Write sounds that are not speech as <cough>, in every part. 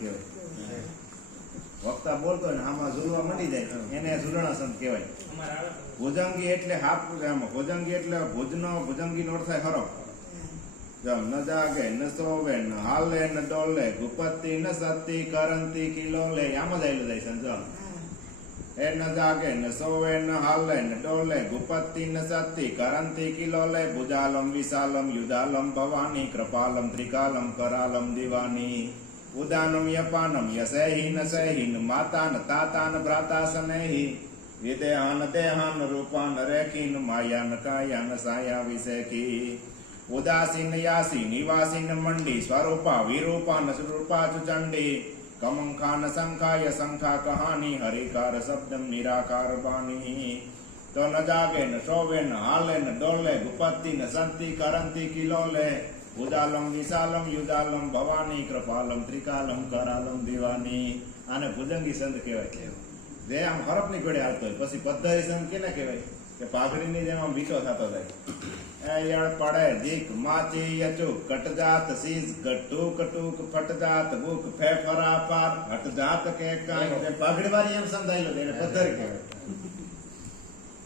કહેવાય. વક્તા બોલતો ને આમાં ઝૂલવા મંડી જાય એને ઝૂલણાસન કહેવાય. ભોજંગી એટલે હાફ આમ ભોજંગી એટલે ભોજનો ભોજંગી નો થાય ખરો. ન જાગે ન સોવે ન હાલે ન ડોલે ગુપતિ ન સતી કરંતી કિલોલે આમ જ આવેલું જાય સમજો એ ન જાગે ન સોવે ન હાલે ન ડોલે ગુપતિ ન સતી કરંતી કિલોલે ભુજાલમ વિશાલમ યુદાલમ ભવાની કૃપાલમ ત્રિકાલમ કરાલમ દિવાની. ઉદાનમ યપાનમ યસેહિ ન સેહિ ન માતા ન તાતા ન ભ્રાતા સનેહિ વિદેહાન દેહાન રૂપાન રેખીન માયાન કાયાન સાયા વિશેખી ઉદાસીન યાસી નિવાસીન મંડી સ્વરૂપા વિરૂપાન સ્વરૂપા ચંડી કમંખાન સંખાય સંખા કહાની હરિકાર શબ્દમ નિરાકાર બાની તો ન જાગે ન શોવે ન હાલે ન ડોલે ગુપતિ ન સંતિ કરંતી કિલોલે ઉદાલમ વિશાલમ યુદાલમ ભવાની કૃપાલમ ત્રિકાલમ કરાલમ દિવાની આને ભુજંગી સંત કહેવાય જે આમ હરફની ઘોડે આવતો હોય પછી પદ્ધતિ સંત કેને કહેવાય કે પાઘડીની જેમ આમ બીચો થતો જાય યળ પડે જીક માચી યચુક કટજાત સીઝ ગટુક ટુક ફટજાત બુક ભૂખ ફેફરા પાર હટજાત કે કાંઈ પાઘડી વાળી એમ છે એને પદ્ધતિ કહેવાય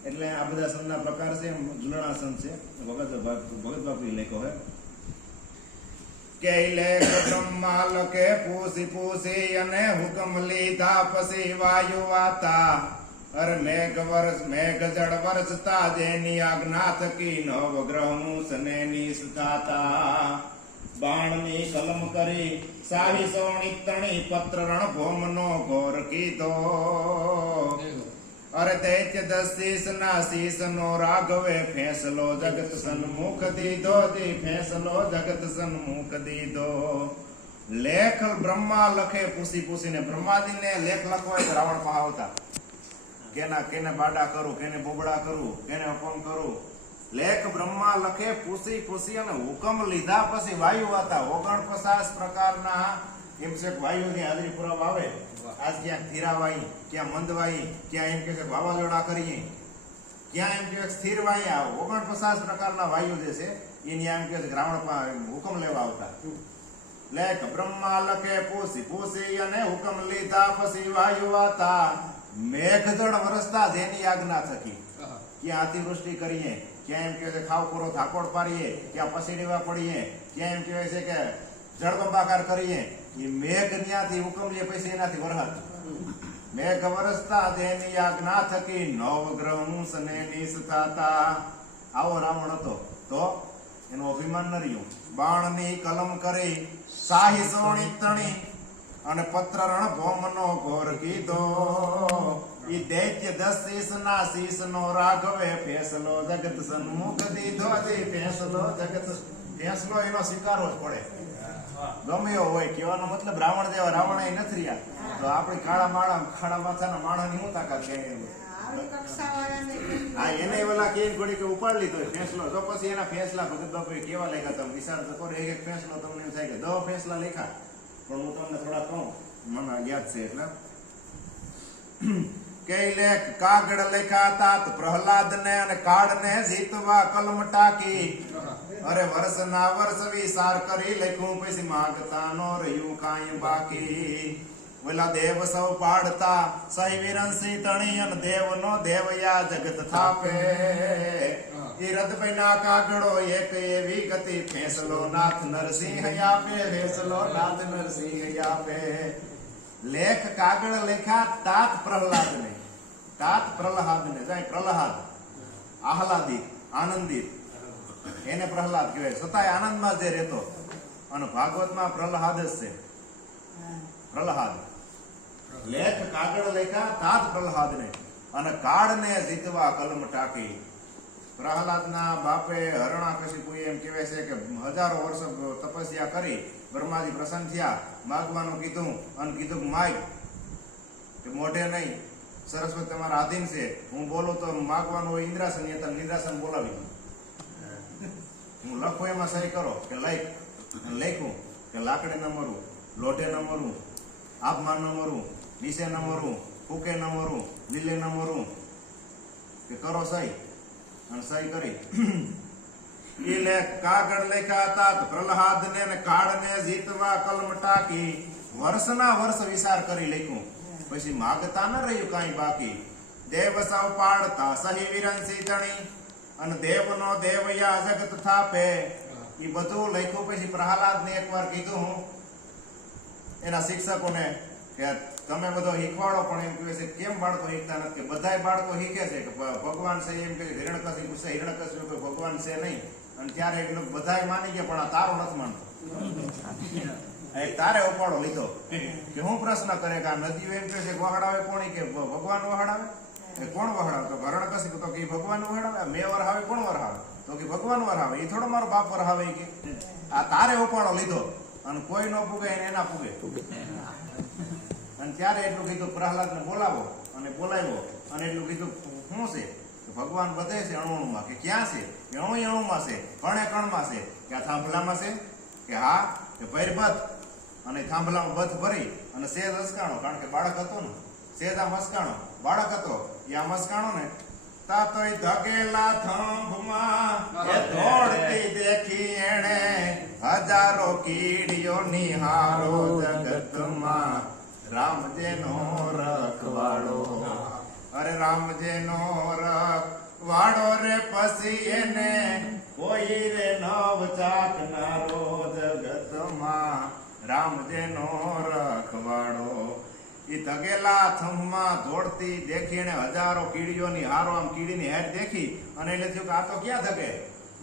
એટલે આ બધા સંતના પ્રકાર છે એમ ઝૂલણા સંત છે. ભગત ભગત બાપુ લેખો હે કે લેખ બ્રહ્મા લખે પૂસી પૂસી અને હુકમ લીધા પછી વાયુ વાતા અર મેઘ વર્ષ મેઘ જળ વર્ષતા જેની આજ્ઞા થકી નવ ગ્રહ મૂસને નિષ્ઠાતા બાણની કલમ કરી સાવી સોણી તણી પત્ર રણ ભોમનો ઘોર કીધો અરે દૈત્ય શીશ ના શીસ નો રાઘવે ફેંસલો જગત સન્મુખ દીધો દી ફેંસલો જગત સન્મુખ દીધો. લેખ બ્રહ્મા લખે પૂસી પૂસીને બ્રહ્માદીને લેખ લખવા રાવણ આવતા. કેના કેને બાડા કરું, કેને બોબડા કરું, કેને અપમ કરું. લેખ બ્રહ્મા લખે પૂસી પૂસી અને હુકમ લીધા પછી વાયુ હતા ઓગણ પચાસ પ્રકારના એમ છે કે વાયુની હાજરી પુરાવા આવે આજ ક્યાંક ધીરાવાઈ ક્યાં મંદવાઈ ક્યાં એમ કે છે વાવાઝોડા કરીએ. ક્યાં એમ કે સ્થિર વાઈ આવે. ઓગણ પચાસ પ્રકારના વાયુ જે છે એની એમ કે કે હુકમ લેવા આવતા. લેખ બ્રહ્મા લખે પોસી પોસી અને હુકમ લીધા પછી વાયુ હતા મેઘજળ વરસતા જેની આજ્ઞા થકી. ક્યાં અતિવૃષ્ટિ કરીએ ક્યાં એમ કહેવાય છે ખાવ પૂરો ધાકોડ પાડીએ ક્યાં પસીડીવા પડીએ ક્યાં એમ કહેવાય છે કે જળબંબાકાર કરીએ એ મેઘ ન્યાથી હુકમ લે, પછી એનાથી વરસાદ મેઘ વરસતા તેની આજ્ઞા થકી નવ ગ્રહ સને નિષ્ઠાતા આવો રાવણ હતો. તો એનું અભિમાન ન રહ્યું. બાણની કલમ કરી શાહી સોણી તણી અને પત્ર રણ ભોમનો ઘોર કીધો. ઈ દૈત્ય દસ શીસ ના શીસ નો રાઘવે ફેસલો જગત સન્મુખ દીધો. ફેસલો જગત ફેસલો એનો સ્વીકારવો જ પડે. ગમે એવો હોય કહેવાનો મતલબ રાવણ જેવા રાવણ એ નથી રહ્યા. તો આપણી કાળા માળા ખાડા માથાના માણસની શું તાકાત છે હા એને ઓલા કે ઘોડી કે ઉપાડ લીધો ફેંસલો. તો પછી એના ફેંસલા ભગત બાપુ કેવા લખ્યા તમે? વિચાર તો કરો એક એક ફેંસલો તમને એમ થાય કે દો ફેંસલા લખ્યા. પણ હું તમને થોડા કહું મને યાદ છે એટલે. <clears throat> કે લેખ કાગળ લખ્યા હતા પ્રહલાદ ને અને કાળ ને જીતવા કલમ ટાકી. અરે વર્ષ ના વર્ષ વિચાર કરી લખ્યું પછી માંગતા નો રહ્યું કાંઈ બાકી. ઓલા દેવ સૌ પાડતા સહી વિરંસી અને દેવ નો દેવયા જગત થાપે. ઈ પૈના કાગડો એક એવી ગતિ ફેસલો નાથ નરસિંહ આપે ફેસલો નાથ નરસિંહ આપે લેખ કાગળ લેખા તાત પ્રહલાદ ને તાત પ્રહલાદ ને જાય પ્રહલાદ આહલાદિત આનંદિત એને પ્રહલાદ કહેવાય. છતાંય આનંદમાં જે રહેતો. અને ભાગવતમાં પ્રહલાદ જ છે. પ્રહલાદ. લેખ કાગળ લેખા તાત પ્રહલાદ ને અને કાળને જીતવા કલમ ટાકી. પ્રહલાદના બાપે હરણા કશી એમ કહેવાય છે કે હજારો વર્ષ તપસ્યા કરી, બ્રહ્માજી પ્રસન્ન થયા. માગવાનું કીધું, અને કીધું માય, કે મોઢે નહીં. સરસ્વતી તમારા આધીન છે. હું બોલું તો માગવાનું હોય ઇન્દ્રાસન એ તમે નિદ્રાસન બોલાવી. હું લખું એમાં સહી કરો કે લાઈક લખ્યું કે લાકડે ન મરું, લોઢે ન મરું આભમાં ન મરું, નીચે ન મરું, ફૂકે ન મરું દિલે ન મરું. કે કરો સહી અને સહી કરી. એટલે કાગળ લેખા હતા પ્રહલાદ ને કાળને જીતવા કલમ ટાકી, વર્ષના વર્ષ વિચાર કરી લખ્યું. પછી માગતા ન રહ્યું કાંઈ બાકી. દેવ સૌ પાડતા, સહી વિરંસી તણી. અને દેવનો દેવયા જગત થાપે એ બધું લખ્યું પછી પ્રહલાદને એકવાર કીધું હું. એના શિક્ષકોને કે તમે બધો શીખવાડો પણ એમ કહે છે કેમ બાળકો શીખતા નથી? કે બધાય બાળકો શીખે છે કે ભગવાન છે એમ કે હિરણ્યકશિપુ છે હિરણ્યકશિપુ કે ભગવાન છે નહીં. અને ત્યારે એ લોકો બધાય માની ગયા પણ આ તારો નથી માનતો. <laughs> એક તારે ઉપાડો લીધો. કે હું પ્રશ્ન કરે કે આ નદીઓ એમ કહે છે વહાડાવે કોણી? કે ભગવાન વહાડાવે. કે કોણ વહાડાવે તો હિરણ્યકશિપુ તો કે ભગવાન વહાડાવે મેં વરહાવે કોણ વરહાવે તો કે ભગવાન વરહાવે એ થોડો મારો બાપ વરહાવે કે. આ તારે ઉપાડો લીધો. અને કોઈ ન પૂગે એને પૂગે. અને ત્યારે એટલું કીધું પ્રહલાદને બોલાવો અને બોલાવ્યો. અને એટલું કીધું શું છે? ભગવાન બધે છે અણુમાં કે ક્યાં છે? કે અણુ અણુમાં છે? કણે કણમાં છે? કે આ થાંભલામાં છે? કે હા? કે ભૈરભત અને થાંભલામાં બધ ભરી. અને સેજ અસકાણો. કારણ કે બાળક હતો ને. સેજ આ મસ્કાણો બાળક હતો એ આ મસ્કાણો ને તાતોય ધકેલા થંભમાં એ દોડતી દેખી એણે હજારો કીડીઓ નિહારો જગતમાં. રામજેનો રખવાડો. અરે રામજેનો રખવાડો રે પછી એને કોઈ રે નવ ચાકનારો જગતમાં. રામજેનો રખવાડો. ઈ ધગેલા થંભમાં દોડતી દેખી એને હજારો કીડીઓની હારો આમ કીડીની હેડ દેખી અને એટલે થયું કે આ તો ક્યાં ધગે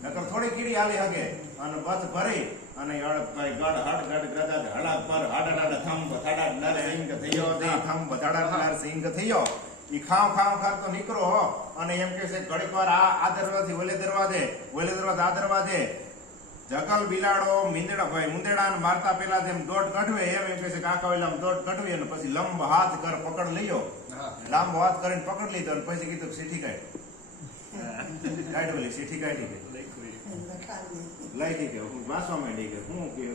નકર થોડી કીડી આવી હગે અને બથ ભરી અને અળગભાઈ ગડ હડ ગડ ગદદ હડા પર હાડડાડ થંભ થડાડ નર સિંગ થયો. થંભ થડાડ નર સિંગ થયો. ઈ ખાવ ખાવ ખાવ તો નીકળો હો. અને એમ કે છે ઘડીક વાર આ આ દરવાજે ઓલે દરવાજે ઓલે દરવાજે આ દરવાજે. જગલ બિલાડો મીંદડા ભાઈ મુંદડા મારતા પેલા જેમ દોટ કઢવે એમ એમ કે છે કાકા વેલા દોટ કઢવી અને પછી લંબ હાથ કર પકડ લઈયો લાંબો હાથ કરીને પકડ લીધો અને પછી કીધું સીઠી કાઢ. <laughs> કાઢ બોલી સીઠી કાઢી ગઈ લખી કે હું વાંચવા માંડી કે હું કે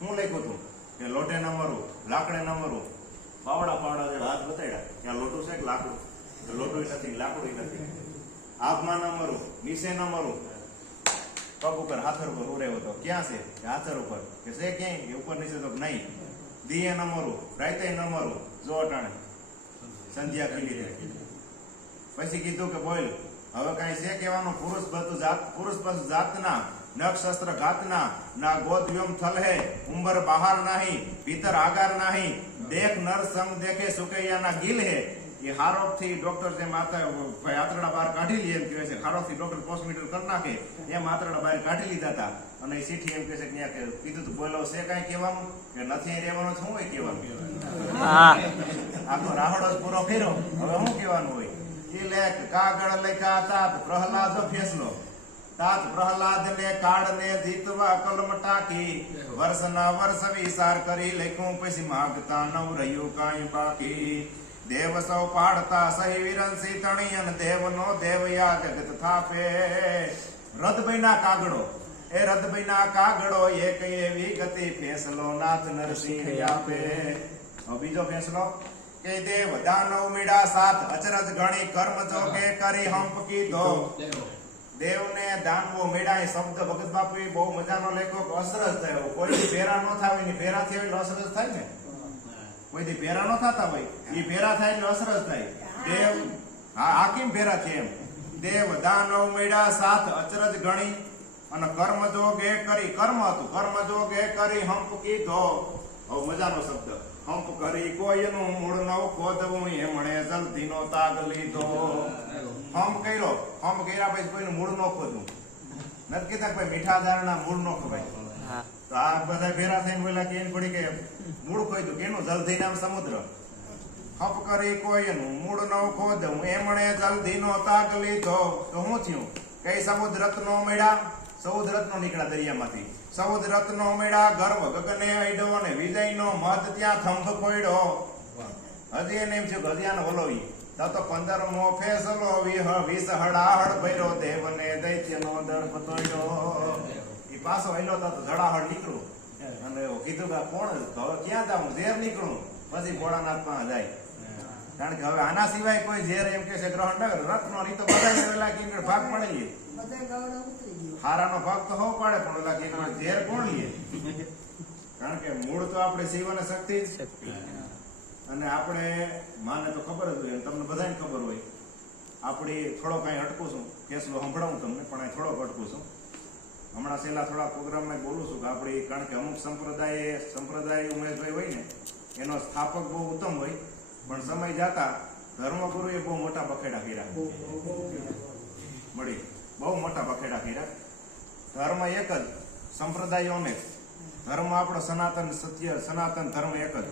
હું લખ્યું તું? કે લોટે ન મરું લાકડે ન મરું. પાવડા પાવડા જે હાથ બતાડ્યા. ત્યાં લોટું છે કે લાકડું? લોટું નથી લાકડું નથી. આભમાં ન મરું નીચે ન મરું. પગ ઉપર હાથર ઉપર ઉરેવો તો ક્યાં છે? હાથર ઉપર. કે છે ક્યાંય? ઉપર નીચે તો નહીં. દિયે ન મરું રાતે ન મરું. જો અટાણે. સંધ્યા ખીલી દે પછી કીધું કે બોલ, હવે કઈ છે કહેવાનું? પુરુષ બધું જાત, પુરુષ બધું જાતના નક્ષસ્ત્ર ઘાતના, ના ગોદ વ્યોમ થલહે ઉંબર બહાર નાહી, ભીતર આગાર નાહી, દેખ નર સંગ દેખે સુકૈયાના ગીલ હે એ હારોપથી ડોક્ટર જે માતા ભાઈ આંતરડા બહાર કાઢી લે એમ કહે છે. હારોપથી ડોક્ટર પોસ્ટમોર્ટમ કરી નાખે એમ આતરડા બહાર કાઢી લીધા હતા. અને ચીઠી એમ કહે છે કે ત્યાં કીધું તું બોલો છે કાંઈ કહેવાનું? કે નથી રહેવાનું શું હોય કહેવાનું? આખો રાહડો પૂરો ફેરો હવે શું કહેવાનું હોય? એ લે કાગળ લખ્યા હતા પ્રહલાદ ફેસલો. તાત પ્રહલાદ ને કાળ ને જીતવા કલમ ટાકી. વર્ષના વર્ષ વિચાર કરી લખ્યું પછી માગતા નવ રહ્યું કાંઈ બાકી. દેવ સૌ પાડતા સહી વિરંસી અને દેવનો દેવયા જગત થાપે. ના કાગડો. એ રદબઈના કાગડો એક એવી ગતિ ફેસલો નાથ નરસિંહ આપે. બીજો ફેસલો. કે દેવ દાનવ મીડા સાત અચરજ ગણી કર્મ જોગે કરી હંપ કીધો. દેવને દાનવો એ શબ્દ ભગત બાપુ બહુ મજાનો લેખક અસરજ થયો. કોઈ ભેરા ન થાય ને ભેરા થયો એટલે અસરજ થાય ને? કોઈ ભેરા ન થતા હોય એ ભેરા થાય એટલે અસરજ થાય. દેવ, હા કેમ ભેરા છે એમ? દેવ, દાનવ મેળા સાથ અચરજ ગણી, અને કર્મ જોગે કરી, કર્મ હતું, કર્મ જોગ એ કરી, હંપ કીધો. હવે મજાનો શબ્દ. હંપ કરી કોઈનું મૂળ નવ ખોદવું એમણે જલ્દીનો તાગ લીધો. હમ કર્યો. હમ કર્યા પછી કોઈનું મૂળ નો ખોદવું. નથી કીધા ભાઈ મીઠા દાળના મૂળ નો ખવાય. તો આ બધા ભેરા થઈને બોલા કે એને પડી કે મૂળ ખોદ્યું કેનું જલ્દી નામ સમુદ્ર. હપ કરી કોઈનું મૂળ ન ખોદવું એમણે નો તાગ લીધો. તો શું થયું? કઈ સમુદ્ર રત્નો મળ્યા સૌદ રત્નો નીકળ્યા દરિયામાંથી. સૌદ રત્નો મળ્યા ગર્વ ગગને અડ્યો અને વિજયનો મત ત્યાં થંભ કોયડો હજી એને એમ થયું કે હજી આને વલોવી તો પંદરમો ફેસલો વિહ વીસ હડાહડ ભર્યો દેવને દૈત્યનો દર્પ તોડ્યો પાછો આયલો તો તો જડાહડ નીકળું. અને કીધું કે કોણ હવે ક્યાં જાઉં? ઝેર નીકળું. પછી ભોળાનાથમાં જાય. કારણ કે હવે આના સિવાય કોઈ ઝેર એમ કે છે ગ્રહણ ન કરે. રથનો રીતો બધા કિંકર ભાગ પડે લે. બધે ગવડો હારાનો ભાગ તો હોવ પડે પણ ઓલા કે ઝેર કોણ લે? કારણ કે મૂળ તો આપણે શિવ અને શક્તિ જ. અને આપણે માને તો ખબર જ હોય અને તમને બધાને ખબર હોય. આપણી થોડો કાંઈ અટકું છું. કેસલો સંભળાવું તમને પણ થોડોક અટકું છું. હમણાં છેલ્લા થોડા પ્રોગ્રામમાં બોલું છું કે આપણે કારણ કે અમુક સંપ્રદાય સંપ્રદાય ઉમેશભાઈ હોય ને, એનો સ્થાપક બહુ ઉત્તમ હોય, પણ સમય જતા ધર્મગુરુએ બહુ મોટા બખેડા કર્યા. મળી. બહુ મોટા બખેડા કર્યા. ધર્મ એક જ, સંપ્રદાયો અનેક ધર્મ આપણો સનાતન સત્ય, સનાતન ધર્મ એક જ.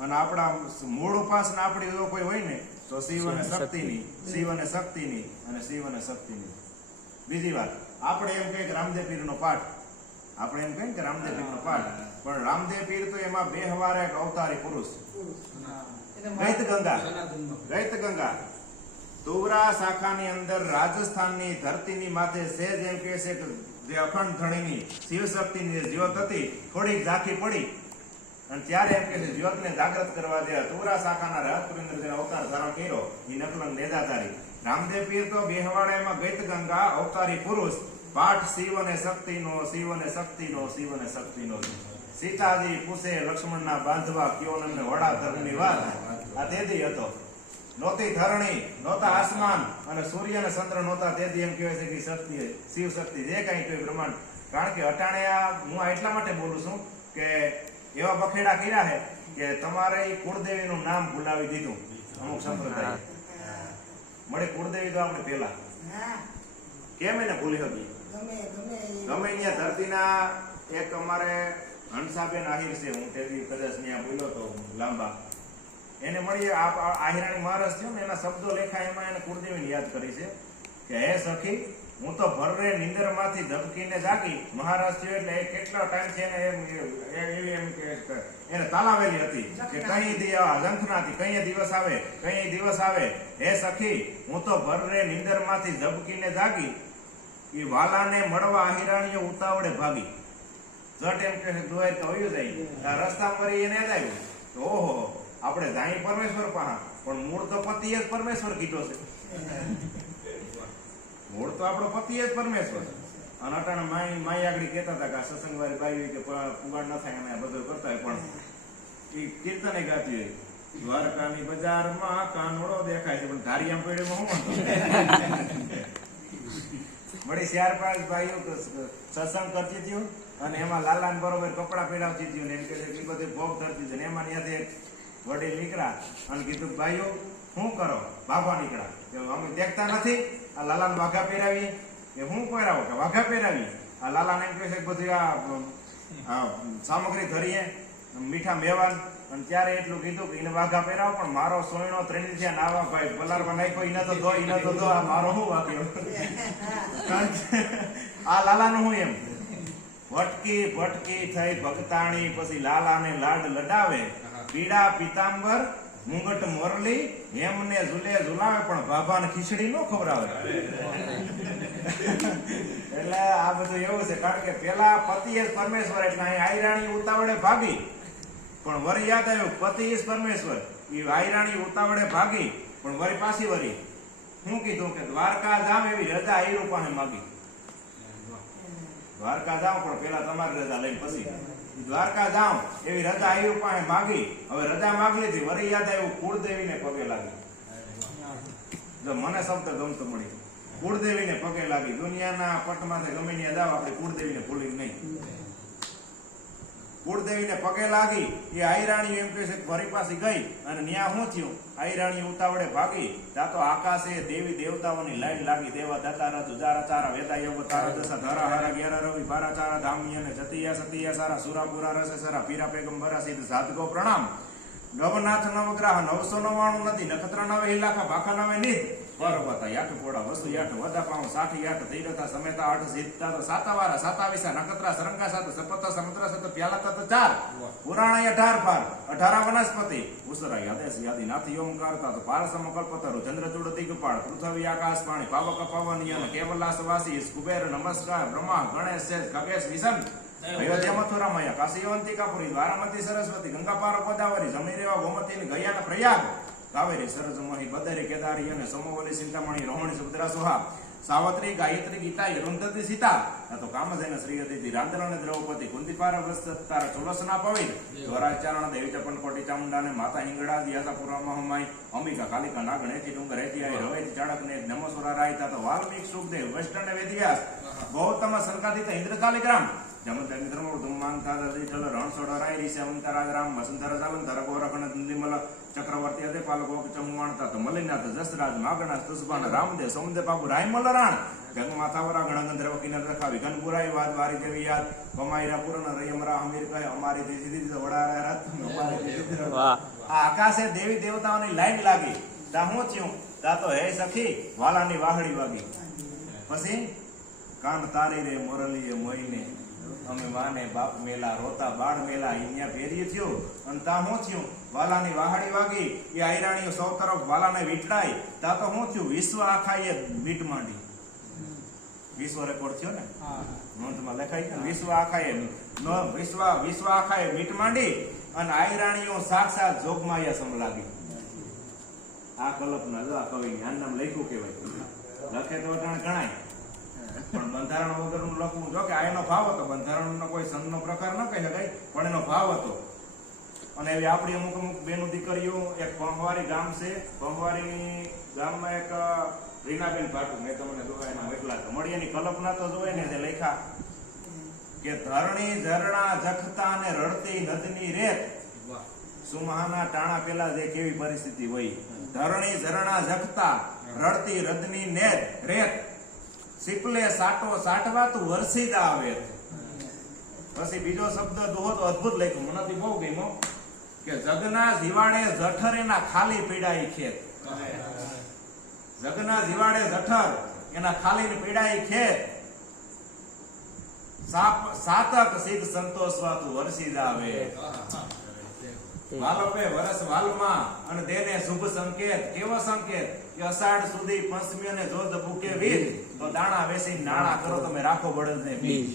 અને આપણા મૂળ ઉપાસના આપણી જો કોઈ હોય ને, તો શિવ અને શક્તિની, શિવ અને શક્તિની અને શિવ અને શક્તિની. બીજી વાત. આપણે એમ કહીએ કે રામદેવ પીરનો પાઠ. આપણે એમ કહીએ કે રામદેવ પીરનો પાઠ. પણ રામદેવ પીર તો એમાં બે હવારે એક અવતારી પુરુષ. રૈત ગંગા. રૈત ગંગા. તુવરા શાખાની અંદર રાજસ્થાનની ધરતીની માથે સહેજ એમ કહે છે કે જે અખંડ ધણીની શિવ શક્તિની જે જ્યોત હતી થોડીક ઝાંખી પડી. અને ત્યારે એમ કે છે જ્યોતને જાગૃત કરવા જે તુવરા શાખાના રાજપુરીન્દ્ર જેનો અવતાર ધારણ કર્યો એ નકલંગ નેદાધારી રામદેવ પીર તો બેહવાડામાં ગૈત ગંગા, અવતારી પુરુષ, પાઠ શિવ અને શક્તિનો શિવ અને શક્તિનો શિવ અને શક્તિનો. સીતાજી પૂછે, લક્ષ્મણના બાંધવા કયો વડા ધર્મની વાત? આ તેથી હતો. નોતી ધરણી નોતા આસમાન, અને સૂર્ય અને ચંદ્ર નોતા તેથી એમ કહેવાય છે કે શક્તિ, શિવ શક્તિ જે કાંઈ કોઈ બ્રહ્માંડ કારણ કે અટાણે આ, હું એટલા માટે બોલું છું કે એવા બખેડા કર્યા છે કે તમારે કુળદેવી કુળદેવીનું નામ ભૂલાવી દીધું. અમુક સંપ્રદાય. મળે કુળદેવી તો આપણે પેલા. કેમ એને ભૂલી હતી? ગમે ત્યાં ધરતીના એક અમારે હંસાબેન આહિર છે હું તેથી કદાચ ત્યાં બોલ્યો તો લાંબા. એને મળીએ આ- આહિરાણી મહારાજ થયો ને એના શબ્દો લેખા એમાં એને કુળદેવીને યાદ કરી છે કે હે સખી હું તો ભરરે નિંદરમાંથી ધબકીને જાગી. મહારાજ થયો એટલે એ કેટલો ટાઈમ છે એને એમ એ- એવી એમ કે એને તાલાવેલી હતી. કે કઈ ઝંખનાથી કઈ દિવસ આવે? કઈ દિવસ આવે? હે સખી હું તો ભરરે નિંદરમાંથી ધબકીને જાગી. એ વાલાને મળવા આહિરાણીઓ ઉતાવળે ભાગી. જટ એમ કે દુહાઈ તો વયું જાય. આ રસ્તા પર એને જાય આવ્યું. ઓહો આપણે જાણી પરમેશ્વર પાહા. પણ મૂળ તો પતિએ જ પરમેશ્વર કીધો છે. મૂળ તો આપણો પતિ જ પરમેશ્વર અને અટાણે માઈ માઈ આગળ કહેતા હતા કે આ સત્સંગવાળી બાઈ કે પુગાડ ન થાય અમે બધું કરતા હોય. પણ એ કીર્તને ગાતી હોય. દ્વારકાની બજારમાં કાનોડો દેખાય છે, પણ ધારિયા પેઢીમાં હું? વળી ચાર ભાઈઓ સત્સંગ કરતી થયું અને એમાં લાલાન બરોબર કપડા પહેરાવતી થયું એમ કે બધી ભોગ ધરતી અને એમાં ત્યાંથી વડીલ નીકળ્યા અને કીધું, ભાઈઓ શું કરો? ભાગવા નીકળ્યા. અમે દેખતા નથી. આ લાલાને વાઘા પહેરાવીએ એ હું પહેરાવો કે વાઘા પહેરાવીએ આ લાલાને એમ કહે છે બધી આ સામગ્રી ધરીએ, મીઠા મેવાન, અને ત્યારે એટલું કીધું કે એને વાઘા પહેરાવો, પણ મારો સોયણો ત્રણ થયા નાવા ભાઈ બલારમાં નાખ્યો એને તો ધો એને તો ધો, આ મારો શું વાગ્યો? આ લાલાનું હું એમ. ભટકી ભટકી થઈ ભગતાણી, પછી લાલાને લાડ લડાવે. પીડા, પીતાંબર મુંગટ મોરલી, હેમને ઝૂલે ઝુલાવે, પણ ભાભાને ખીચડી નો ખવડાવે. એટલે આ બધું એવું છે, કારણ કે પેલા પતિ જ પરમેશ્વર, એટલે અહીં આયરાણી ઉતાવળે ભાગી. પણ વરી યાદ આવ્યું, પતિ ઇઝ પરમેશ્વર. એ આયરાણી ઉતાવળે ભાગી, પણ વરી પાછી વરી. શું કીધું કે દ્વારકા જામ એવી રજા આયરું પાસે માગી. દ્વારકા જાઓ, પણ પેલા તમારી રજા લઈને પછી. દ્વારકા જાઓ, એવી રજા આયુ પાસે માગી. હવે રજા માગી હતી વરી યાદ આવ્યું, કુળદેવીને પગે લાગી. જો મને શબ્દ ગમતો મળી. કુળદેવીને પગે લાગી. દુનિયાના પટમાંથી ગમે ત્યાં જાઓ, આપણે કુળદેવીને ભૂલી નહીં. કુળદેવીને પગે લાગી, એ આયરાણીઓ એમ કહે છે ફરી પાસે ગઈ અને ન્યા શું થયું? આયરાણી ઉતાવળે ભાગી. ત્યાં તો આકાશે દેવી દેવતાઓની લાઈન લાગી. દેવા દાતારા દુજારા ચારા વેદા યોગ તારા દશા ધરા હારા ગ્યારા રવિ બારા ચારા ધામી અને જતિયા સતિયા સારા સુરાપુરા રસે સારા પીરા પેગંબરા સિદ્ધ સાધકો પ્રણામ. ગવનાથ નવગ્રહ નવસો નવ્વાણું નથી નખત્ર નવે હિલાખા ભાખા નવે નિધ. પર્વતા યાટ પોડા વસુ યાટ વદા પાઉ સાઠ યાટ તૈરતા સમેતા આઠ સિદ્ધતા તો સાતાવારા સાતાવીસા નખત્રા સરંગા સાત સપતા સમુદ્ર સત પ્યાલા તત ચાર. પુરાણ અઢાર પાર અઢારા વનસ્પતિ. ઉસરા યાદેશ યાદી નાથી ઓમકારતા તો પાર સમકલ્પતરુ ચંદ્ર ચૂડ દિગપાળ પૃથ્વી આકાશ પાણી પાવક કેવલાસ વાસી કુબેર નમસ્કાર બ્રહ્મા ગણેશ શેષ ખગેશ વિષમ. અયોધ્યા મથુરામયા કાશીવંતી કાપુરી દ્વારામતી સરસ્વતી ગંગા પાર ગોદાવરી જમી રેવા ગોમતી ગયા પ્રયાગ. કાવેરી, સરસ મહી બદરી કેદારી અને સમોવલી ચિંતામણી રોહણી, સુભદ્રા સુહા સાવત્રી, ગાયત્રી ગીતા રુંધતી, સીતા તા તો કામધેન શ્રી અતિથિ રાંદ્રને દ્રૌપદી, કુંદીપાર વસ્તતાર ચુલસના પવિત ધ્વરાચારણ દેવી ચપન કોટી ચામુંડાને માતા હિંગડા દિયાતા પુરામાં હમાઈ અંબિકા, કાલિકા નાગણ એથી ડુંગર એથી આઈ રવેથી ચાણક ને નમસ્વરા રાય તા વાલ્મીક, સુખદેવ, વૈષ્ણવ, વેદવ્યાસ, ગૌતમ સંકાદિત ઇન્દ્રકાલિગ્રામ જમદગ્નિ ધર્મ ધુમ્માંગ થાદા દિઠલ રણછોડ રાય રિષે અવંતરાજ રામ વસંતર જાલંધર ગોરખણ નિમલ ચક્રવર્તી અદે પાલકો ચમવાણતા તો મલિનાથ જસરાજ માગણા તુસબાન રામદેવ સૌંદે બાબુ રાયમલ રાણ ગંગ માથાવરા ગણગંધ્ર વકીનર રખા વિઘન પુરાઈ વાદ વારી દેવી યાદ કમાઈરા પૂર્ણ રયમરા હમીર કહે અમારી દેશી દીદી વડા રાત અમારી વાહ આ આકાશે દેવી દેવતાઓની લાઈન લાગી તા હું થયું તા તો હે સખી વાલાની વાહડી વાગી પછી કાન તારી રે મોરલીએ મોઈને અમે માને બાપ મેલા રોતા બાળ મેલા અહીંયા ભેરી થયો. અને તા હું થયું? વાલાની વાહાડી વાગી. એ આયરાણીઓ સૌ તરફ વાલાને વીટડાઈ તા તો હું થયું? વિશ્વ આખા એ મીટ માંડી. વિશ્વ રેકોર્ડ થયો ને? નોંધમાં લખાય છે વિશ્વ આખાએ વિશ્વ વિશ્વ આખાએ મીટ માંડી અને આયરાણીઓ સાક્ષાત જોગમાયા સમ લાગી આ કલ્પના જો આ કવિ આ નામ લખ્યું કહેવાય. લખે તો ગણાય. પણ બંધારણ વગરનું લખવું જો કે આ એનો ભાવ હતો બંધારણનો કોઈ સંઘનો પ્રકાર ન કહી શકાય પણ એનો ભાવ હતો. અને એવી આપણી અમુક અમુક બેનું દીકરીઓ એક પંહવારી ગામ છે પંહવારી ગામમાં એક રીનાબેન ભાટુ મેં તમને જોવા એના મોકલા હતા મળી એની કલ્પના તો જોવે ને જે લેખા કે ધરણી ઝરણા જખતા ને રડતી નદની રેત. સુમહાના ટાણા પેલા જે કેવી પરિસ્થિતિ હોય. ધરણી ઝરણા જખતા રડતી રદની નેત રેત. સિપલે સાટો સાટવા તું વરસીદા આવે પછી બીજો શબ્દ દોહો તો અદભુત લખ્યો. મને તો બહુ ગમ્યો. કે જગના જીવાડે જઠરેના ખાલી પીડાઈ ખેત. જગના જીવાડે જઠર, એના ખાલી પીડાઈ ખેત. સાતક સિદ્ધ સંતોષવા તું વરસીદા આવે. વાલપે વરસ વાલમાં અને દેને શુભ સંકેત કેવો સંકેત? કે અષાઢ સુધી પંચમી અને જોધ ભૂકે વીર તો દાણા વેસી નાણા કરો તમે રાખો બળદ ને બીજ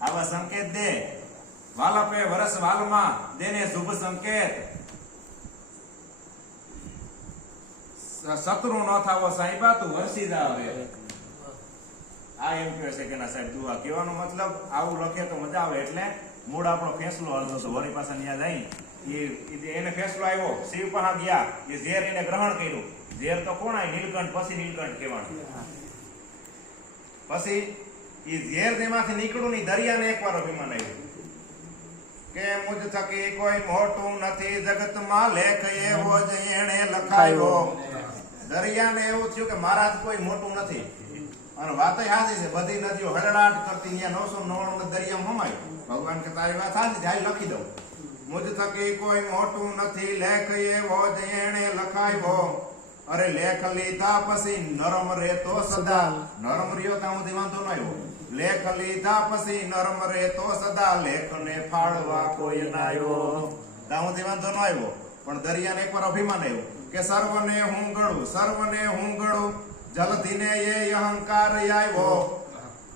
આવા સંકેત દે. વાલપે વરસ વાલમાં દેને શુભ સંકેત. શત્રુ ન થાવો સાહેબા તું વરસીદા આવે આ એમ કહે છે કે ના સાહેબ દુઆ કહેવાનો મતલબ આવું લખે તો મજા આવે એટલે મૂળ આપણો ફેસલો અડધો તો વળી પાસે ત્યાં એ- એને ફેસલો આવ્યો, શિવ પહા ગયા, એ ઝેર એને ગ્રહણ કર્યું. ઝેર તો કોણ આય? નીલકંઠ, પછી નીલકંઠ કહેવાનું. પછી એ ઝેર તેમાંથી નીકળ્યું ની દરિયાને એકવાર અભિમાન આવ્યું કે મુજ થકી કોઈ મોટું નથી જગતમાં, લેખ એવો જ એણે લખાયો. દરિયાને એવું થયું કે મારા કોઈ મોટું નથી. અને વાત સાચી છે, બધી નદીઓ હળડાટ કરતી અહીંયા નવસો નવ્વાણું દરિયામાં હમાય. ભગવાન કે તારી વાત સાચી છે લખી દઉં. મુજ થકી કોઈ મોટું નથી. લેખ એવો જ એણે લખાયો અરે લેખ લીધા પછી નરમ રહેતો સદા. નરમ રહ્યો ત્યાં સુધી વાંધો ન આવ્યો. લેખ લીધા પછી નરમ રહેતો સદા. લેખને ફાળવા કોઈ ના આવ્યો. ત્યાં સુધી વાંધો ન આવ્યો. પણ દરિયાને એકવાર અભિમાન આવ્યું કે સર્વને હું ગળું સર્વને હું ગળું. જલધીને એ અહંકાર આવ્યો.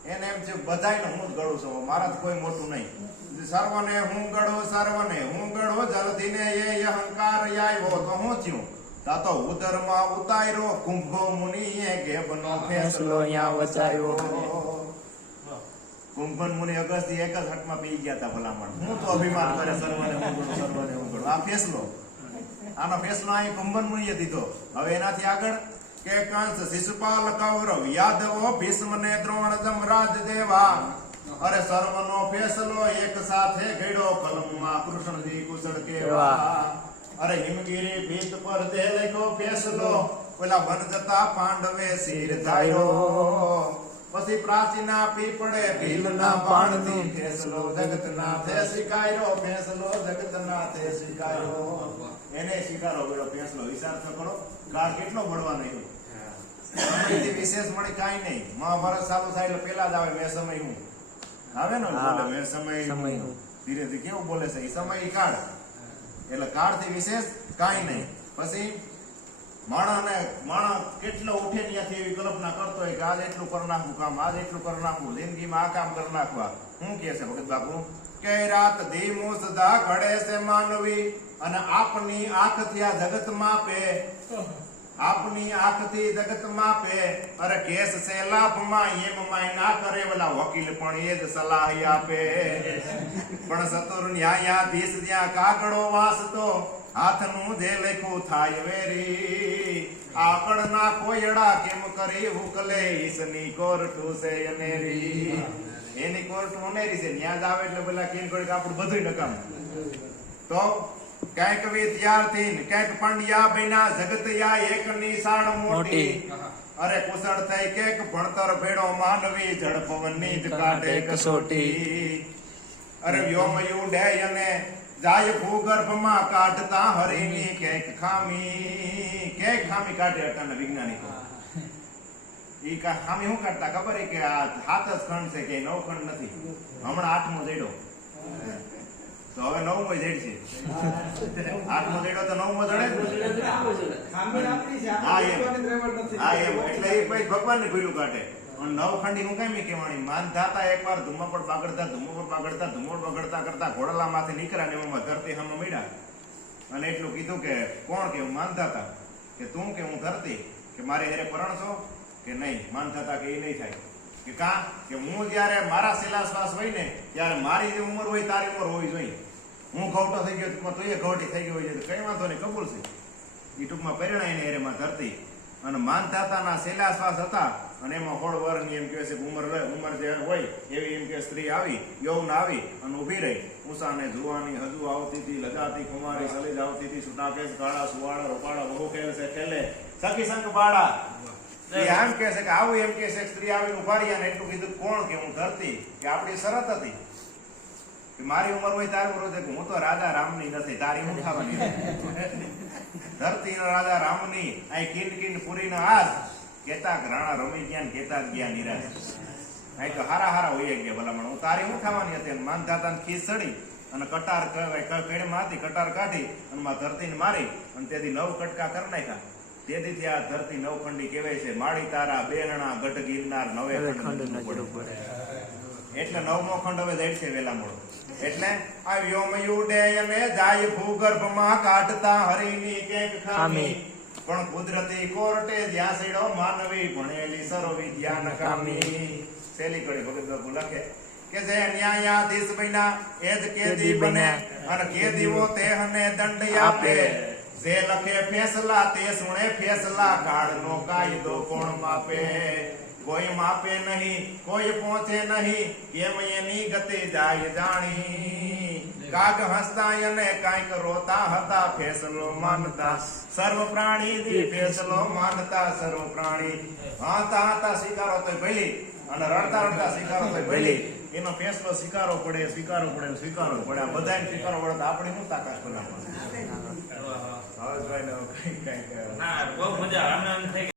એને એમ છે બધાયને હું જ ગળું છું. મારા કોઈ મોટું નહીં. સર્વને હું ગળો સર્વને હું ગળું જલધીને એ અહંકાર આવ્યો તો હું થયું? તા તો ઉદરમાં ઉતાર્યો કુંભો મુનિએ ગેબનો ફેસલો અહીંયા વચાયો કુંભન મુનિ અગસ્ત્ય એક જ હટમાં પી ગયા હતા ભલામણ. હું તો અભિમાન કરે સર્વને હું ગળો સર્વને હું ગળો આ ફેસલો. આનો ફેસલો અહીં કુંભન મુનિએ દીધો. હવે એનાથી આગળ કે કંસ શિશુપાલ કૌરવ યાદવો ભીષ્મ ને દ્રોણ જમરાજ દેવા અરે સર્વનો ફેસલો એક સાથે ઘડ્યો કલમમાં કૃષ્ણજી કુશળ કેવા. અરે હિમગીરી ભીત પર દે લખ્યો ફેસલો. પેલા વન જતા પાંડવે શિર ધાર્યો. પછી પ્રાચીના પીપળે ભીલના પાણથી ફેસલો જગતનાથે શિકાયો ફેસલો જગતનાથે શિકાયો એને સ્વીકારો બેડો ફેસલો વિચાર તો કરો. કાળ કેટલો બળવાનો એનો વિશેષ મળી કાંઈ નહીં. મહાભારત ચાલુ થાય એટલે પેલા જ આવે મેં સમય હું. આવે ને હા. બોલે મેં સમય હું હું. ધીરે ધીરે કેવું બોલે છે? એ સમય કાળ. એટલે કાળથી વિશેષ કાંઈ નહીં. પછી માણસને માણસ કેટલો ઉઠે ત્યાંથી એવી કલ્પના કરતો હોય કે આજ એટલું કરી નાખું કામ આજ એટલું કરી નાખું જિંદગીમાં આ કામ કરી નાખવા. શું કહે છે ભગત બાપુ કે રાત ધીમું સદા ઘડે છે માનવી અને આપની આંખ આ જગત માપે. આપની આંખથી જગતમાં માપે, અરે કેસ છે લાભમાં એમ માય ના કરે ઓલા વકીલ પણ એ જ સલાહ આપે. પણ સતુર ન્યાયાધીશ જ્યાં કાગડો વાસતો, હાથનું જે લખ્યું થાય વેરી. આકડના કોયડા કેમ કરી ઉકલે, ઈસની કોર્ટુ છે અનેરી. એની કોર્ટ અનેરી છે ન્યા જ આવે એટલે પેલા કેમ કરી આપણું બધું નકામ. તો ક્યાંક વિદ્યાર્થી કંઈક પંડ્યા બન્યા જગતયા એક નિશાળ મોટી. અરે કુશળ થઈ કેક ભણતર ભેડો માનવી જળ પવનની જ કાઢે કસોટી. અરે વ્યોમ યુડે અને જાય ભૂગર્ભમાં કાઢતા હરીની કેક ખામી. કેક ખામી કાઢે અટન વૈજ્ઞાનિકો. ઈ કા ખામી હું કાઢતા? ખબર કે આ હાથ જ ખંડ છે કે નવ ખંડ નથી? હમણાં આઠમો જડ્યો તો હવે નવમો જડ છે. આઠમો જડ્યો તો નવમો જડે હા, એમ. એટલે એ ભાઈ ભગવાન ને ભીલું કાઢે અને નવખંડી હું કેમ કહેવાની? માન થાતા એકવાર ધુમ્મા પર પાગડતા ધુમ્મા પાગડતા ધુમ્મો બગડતા કરતા ઘોડલા માંથી નીકળ્યા ને એમાં ધરતી હમ મળ્યા. અને એટલું કીધું કે કોણ કે? માનતા કે તું કે હું ધરતી? કે મારે હેરે પરણશો કે નહીં? માન થતા કે એ નહીં થાય. કે કા? કે હું જ્યારે મારા શિલા શ્વાસ હોય ને ત્યારે મારી જે ઉંમર હોય તારી ઉંમર હોવી જોઈએ. હું ખોટો થઈ ગયો ટૂંકમાં તું એ ખોટી થઈ ગયો છે કઈ વાંધો નહીં, કબૂલ છે. એ ટૂંકમાં પરિણાઈને હેરેમાં ધરતી. અને માનધાતાના શેલા શ્વાસ હતા અને એમાં હોળ વરની એમ કહે છે ઉંમર ઉંમર જે હોય એવી એમ કે સ્ત્રી આવી, યૌન આવી અને ઊભી રહી. ઉષાને જુવાની, હજુ આવતી હતી, લગાતી કુમારી સલીજ આવતી હતી સુના કેસ, કાળા સુવાળા, રોપાળા બહુ ખેલ છે, ખેલે, સખી સંગ બાળા. એમ કે છે કે આવું એમ કે છે સ્ત્રી આવીને ઉભારી અને એટલું કીધું, કોણ કે હું ધરતી? કે આપણી શરત હતી? મારી ઉંમર હોય તારે ઉંમર છે હું તો રાજા રામની નથી તારી હું ખાવાની ધરતી રાજા રામની આ કિન કિન પુરી હાથ. કેતા રાણા રમી ગયા ને કેતા ગયા નિરાશ. અહીં તો હારા હારા હોય ગયા ભલામણ. હું તારી હું ખાવાની હતી? અને માનધાતા ને ખીસ ચડી અને કટાર કહેવાય હતી કટાર કાઢી અને માં ધરતીને મારી અને તેથી નવ કટકા કરી નાખ્યા. તેથી આ ધરતી નવખંડી કહેવાય છે માળી તારા બેરણા ગઢ ગિરનાર નવે ખંડ એટલે નવમો ખંડ હવે છે વેલા મોડો એટલે આ વ્યોમયુ ડે જાય ભૂગર્ભમાં કાઢતા હરીની કેક ખામી. પણ કુદરતી કોર્ટે જ્યાં સેડો માનવી ભણેલી સર્વ વિદ્યા નકામી સેલી કડી ભગત બાપુ લખે કે જે ન્યાયાધીશ બન્યા એ જ કેદી બને. અને કેદીઓ તે હને દંડ આપે. જે લખે ફેસલા તે સુણે ફેસલા. કાળનો કાયદો કોણ માપે? કોઈ માપે નહીં કોઈ પહોંચે નહીં કેમ એની ગતિ જાય જાણી. કાગ હસતા અને કાંઈક રોતા હતા ફેસલો માનતા. સર્વ પ્રાણી દી ફેસલો માનતા સર્વ પ્રાણી. હાતા હાતા સ્વીકારો તો ભલી અને રડતા રડતા સ્વીકારો તો ભલી એનો ફેસલો સ્વીકારો પડે સ્વીકારો પડે સ્વીકારો પડે. આ બધાને સ્વીકારો પડે તો આપણે શું તાકાત બનાવવાની? હવે કઈ કઈ ના બહુ મજા આનંદ થઈ